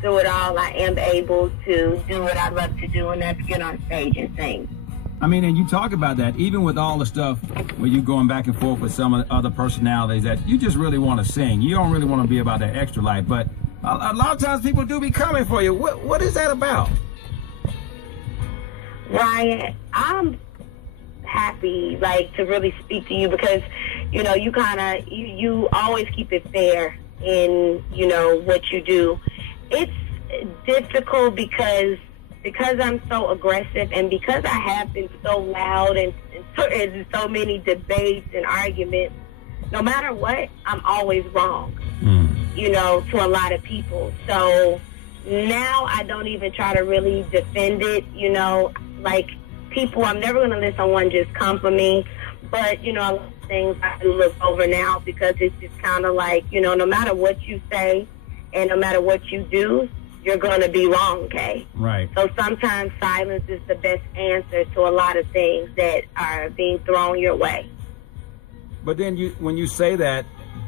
through it all, I am able to do what I love to do, and that's get on stage and sing. I mean, and you talk about that, even with all the stuff where you're going back and forth with some of the other personalities, that you just really want to sing. You don't really want to be about that extra life, but a lot of times people do be coming for you. What is that about? Ryan, I'm happy, like, to really speak to you because, you know, you kind of, you always keep it fair in, you know, what you do. It's difficult because I'm so aggressive and because I have been so loud and so many debates and arguments, no matter what, I'm always wrong, you know, to a lot of people. So now I don't even try to really defend it, you know, like people, I'm never going to let someone just come for me. But, you know, a lot of things I do look over now because it's just kind of like, you know, no matter what you say and no matter what you do, you're going to be wrong, okay? Right. So sometimes silence is the best answer to a lot of things that are being thrown your way. But then when you say that,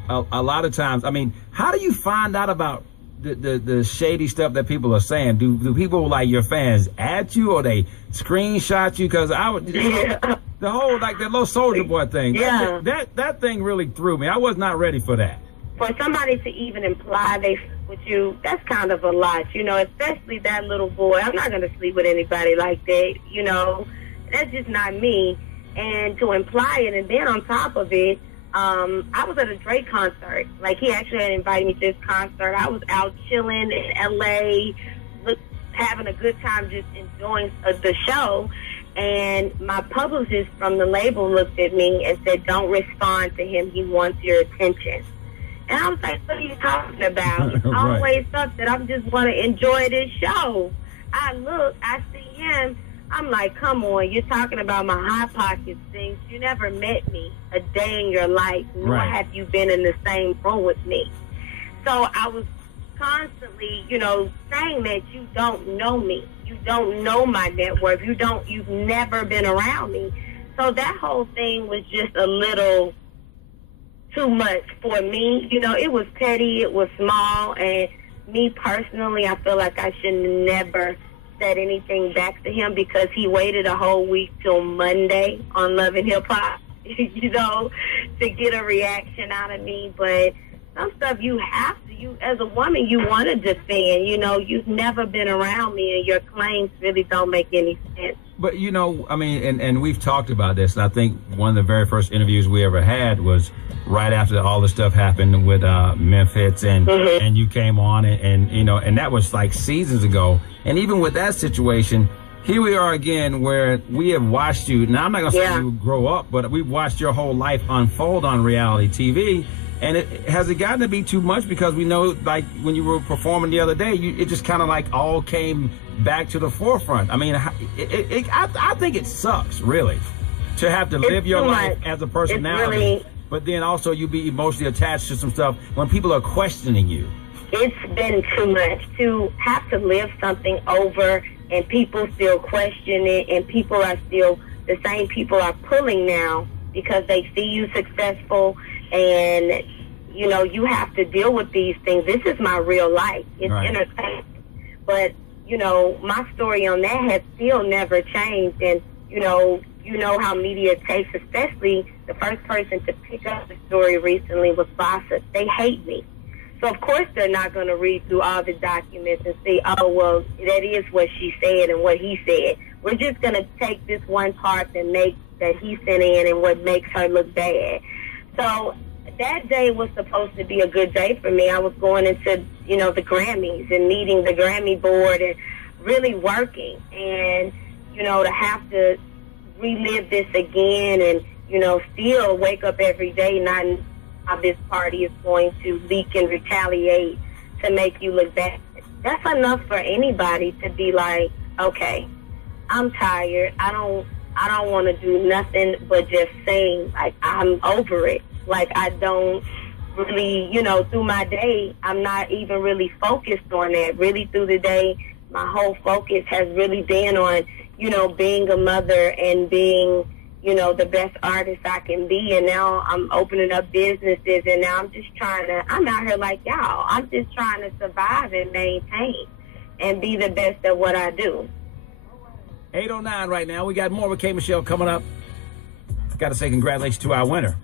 a lot of times, I mean, how do you find out about the shady stuff that people are saying? Do people, like your fans, add you or they screenshot you? Because the whole, like, the little Soulja Boy thing, yeah. that thing really threw me. I was not ready for that. For somebody to even imply they with you, that's kind of a lot, you know, especially that little boy. I'm not going to sleep with anybody like that, you know. That's just not me. And to imply it, and then on top of it, I was at a Drake concert. Like, he actually had invited me to this concert. I was out chilling in L.A., having a good time, just enjoying the show. And my publicist from the label looked at me and said, "Don't respond to him. He wants your attention." And I was like, "What are you talking about? It's Right. always something. I just want to enjoy this show." I look, I see him. I'm like, "Come on, you're talking about my Hot Pockets things. You never met me a day in your life, nor Right. have you been in the same room with me." So I was constantly, you know, saying that you don't know me. You don't know my net worth. You've never been around me. So that whole thing was just a little too much for me. You know, it was petty, it was small, and me personally, I feel like I should never said anything back to him because he waited a whole week till Monday on Love and Hip Hop, you know, to get a reaction out of me. But some stuff you have to, you as a woman, you want to defend. You know, you've never been around me, and your claims really don't make any sense. But, you know, I mean, and we've talked about this, and I think one of the very first interviews we ever had was right after all the stuff happened with Memph and you came on, and you know, and that was like seasons ago. And even with that situation, here we are again where we have watched you. Now, I'm not going to say you grow up, but we've watched your whole life unfold on reality TV. And has it gotten to be too much? Because we know, like, when you were performing the other day, it just kind of like all came back to the forefront. I mean, I think it sucks, really, to have to live your life as a personality, but then also you be emotionally attached to some stuff when people are questioning you. It's been too much to have to live something over and people still question it, and people are still, the same people are pulling now because they see you successful. And, you know, you have to deal with these things. This is my real life. It's entertainment. But, you know, my story on that has still never changed. And, you know how media takes, especially the first person to pick up the story recently was Bossa. They hate me. So, of course, they're not going to read through all the documents and see, oh, well, that is what she said and what he said. We're just going to take this one part that he sent in and what makes her look bad. So that day was supposed to be a good day for me. I was going into, you know, the Grammys and meeting the Grammy board and really working. And, you know, to have to relive this again and, you know, still wake up every day not knowing how this party is going to leak and retaliate to make you look bad. That's enough for anybody to be like, okay, I'm tired. I don't want to do nothing but just sing. Like, I'm over it. Like, I don't really, you know, through my day, I'm not even really focused on that. Really, through the day, my whole focus has really been on, you know, being a mother and being, you know, the best artist I can be. And now I'm opening up businesses, and now I'm out here like y'all. I'm just trying to survive and maintain and be the best at what I do. 8:09 right now. We got more with K. Michelle coming up. Got to say congratulations to our winner.